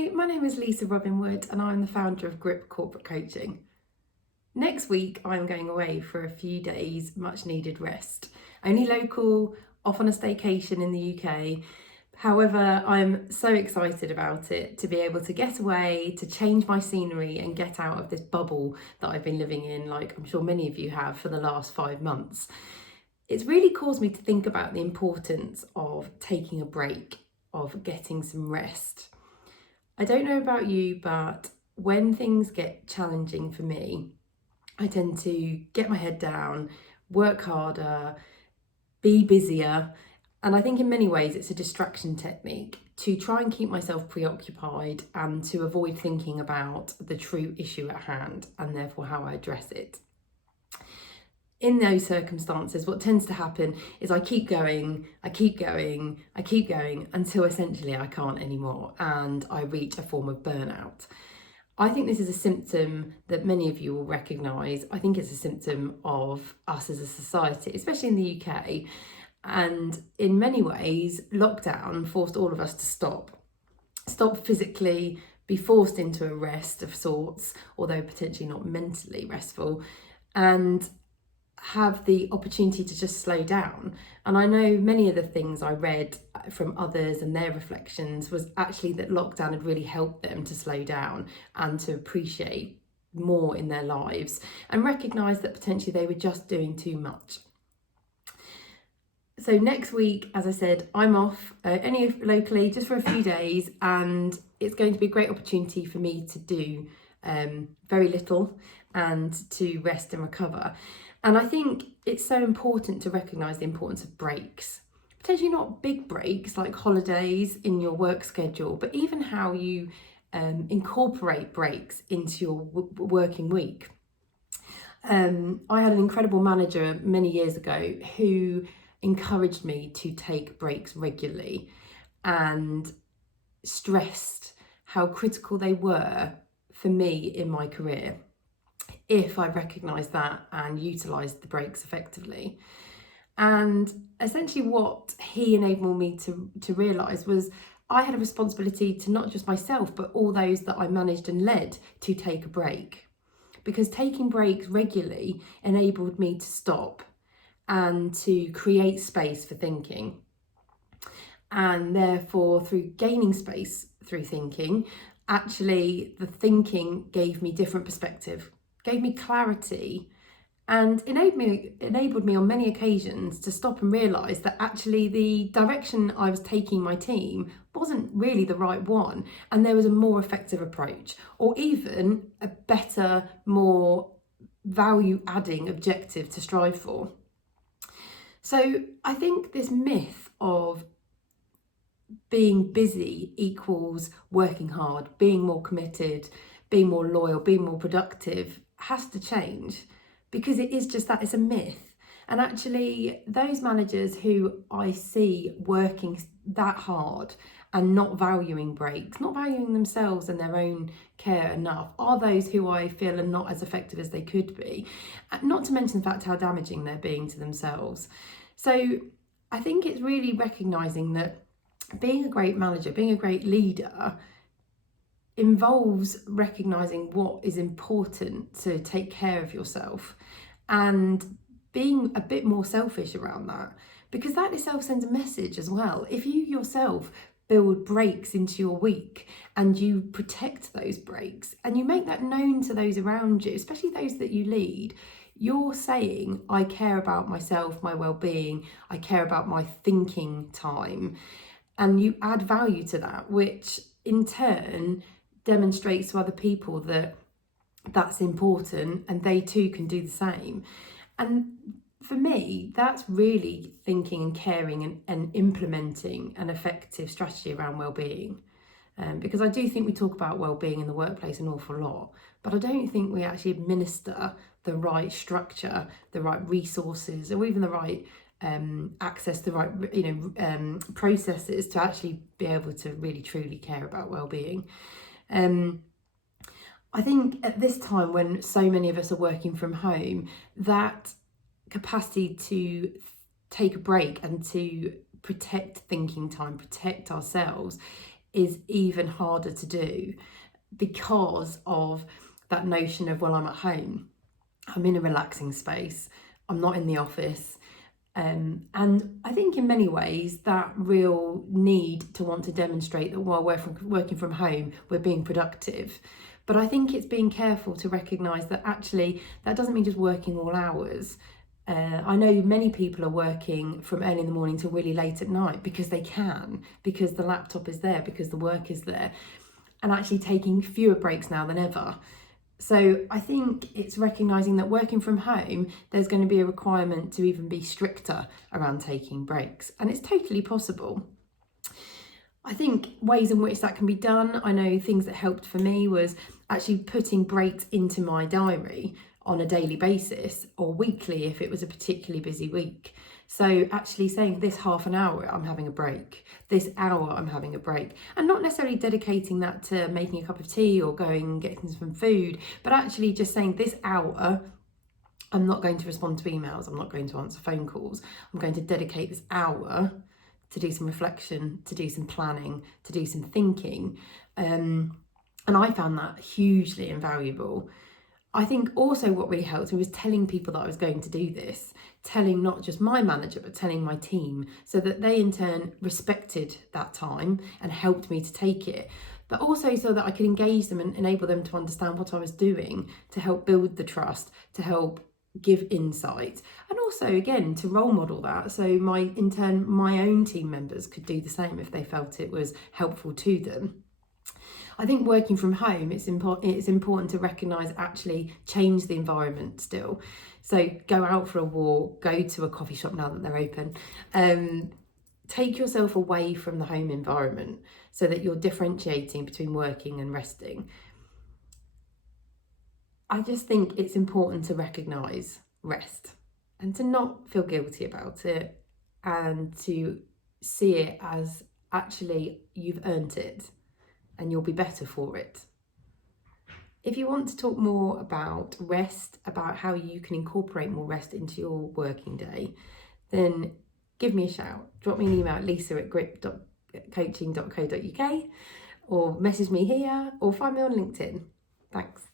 Hi, my name is Lisa Robyn and I'm the founder of Grip Corporate Coaching. Next week, I'm going away for a few days, much needed rest. Only local, off on a staycation in the UK. However, I'm so excited about it to be able to get away, to change my scenery and get out of this bubble that I've been living in, like I'm sure many of you have for the last 5 months. It's really caused me to think about the importance of taking a break, of getting some rest. I don't know about you, but when things get challenging for me, I tend to get my head down, work harder, be busier. And I think in many ways it's a distraction technique to try and keep myself preoccupied and to avoid thinking about the true issue at hand and therefore how I address it. In those circumstances, what tends to happen is I keep going until essentially I can't anymore and I reach a form of burnout. I think this is a symptom that many of you will recognise. I think it's a symptom of us as a society, especially in the UK. And in many ways, lockdown forced all of us to stop physically, be forced into a rest of sorts, although potentially not mentally restful, and have the opportunity to just slow down. And I know many of the things I read from others and their reflections was actually that lockdown had really helped them to slow down and to appreciate more in their lives and recognise that potentially they were just doing too much. So next week, as I said, I'm off only locally just for a few days, and it's going to be a great opportunity for me to do very little and to rest and recover. And I think it's so important to recognise the importance of breaks. Potentially not big breaks like holidays in your work schedule, but even how you incorporate breaks into your working week. I had an incredible manager many years ago who encouraged me to take breaks regularly and stressed how critical they were for me in my career if I recognised that and utilised the breaks effectively. And essentially what he enabled me to realise was I had a responsibility to not just myself, but all those that I managed and led to take a break. Because taking breaks regularly enabled me to stop and to create space for thinking. And therefore, through gaining space through thinking, actually the thinking gave me different perspective, gave me clarity, and enabled me on many occasions to stop and realise that actually the direction I was taking my team wasn't really the right one, and there was a more effective approach, or even a better, more value-adding objective to strive for. So I think this myth of being busy equals working hard, being more committed, being more loyal, being more productive has to change, because it is just that, it's a myth. And actually those managers who I see working that hard and not valuing breaks, not valuing themselves and their own care enough, are those who I feel are not as effective as they could be. Not to mention the fact how damaging they're being to themselves. So I think it's really recognising that being a great manager, being a great leader, involves recognising what is important to take care of yourself and being a bit more selfish around that, because that itself sends a message as well. If you yourself build breaks into your week and you protect those breaks and you make that known to those around you, especially those that you lead, you're saying, I care about myself, my well-being, I care about my thinking time, and you add value to that, which in turn demonstrates to other people that that's important and they too can do the same. And for me, that's really thinking and caring and implementing an effective strategy around well-being. Because I do think we talk about well-being in the workplace an awful lot, but I don't think we actually administer the right structure, the right resources, or even the right access to the right processes to actually be able to really truly care about well-being. I think at this time when so many of us are working from home, that capacity to take a break and to protect thinking time, protect ourselves, is even harder to do because of that notion of, well, I'm at home, I'm in a relaxing space, I'm not in the office. And I think in many ways that real need to want to demonstrate that while we're working from home, we're being productive. But I think it's being careful to recognise that actually that doesn't mean just working all hours. I know many people are working from early in the morning till really late at night because they can, because the laptop is there, because the work is there, and actually taking fewer breaks now than ever. So I think it's recognising that working from home, there's going to be a requirement to even be stricter around taking breaks, and it's totally possible. I think ways in which that can be done, I know things that helped for me was actually putting breaks into my diary on a daily basis or weekly if it was a particularly busy week. So actually saying this half an hour I'm having a break, this hour I'm having a break, and not necessarily dedicating that to making a cup of tea or going and getting some food, but actually just saying this hour I'm not going to respond to emails, I'm not going to answer phone calls, I'm going to dedicate this hour to do some reflection, to do some planning, to do some thinking. And I found that hugely invaluable. I think also what really helped me was telling people that I was going to do this, telling not just my manager, but telling my team, so that they in turn respected that time and helped me to take it, but also so that I could engage them and enable them to understand what I was doing, to help build the trust, to help give insight, and also again to role model that, so in turn my own team members could do the same if they felt it was helpful to them. I think working from home, it's important to recognise actually change the environment still. So go out for a walk, go to a coffee shop now that they're open. Take yourself away from the home environment so that you're differentiating between working and resting. I just think it's important to recognise rest and to not feel guilty about it, and to see it as actually you've earned it and you'll be better for it. If you want to talk more about rest, about how you can incorporate more rest into your working day, then give me a shout. Drop me an email at lisa@grip.coaching.co.uk, or message me here, or find me on LinkedIn. Thanks.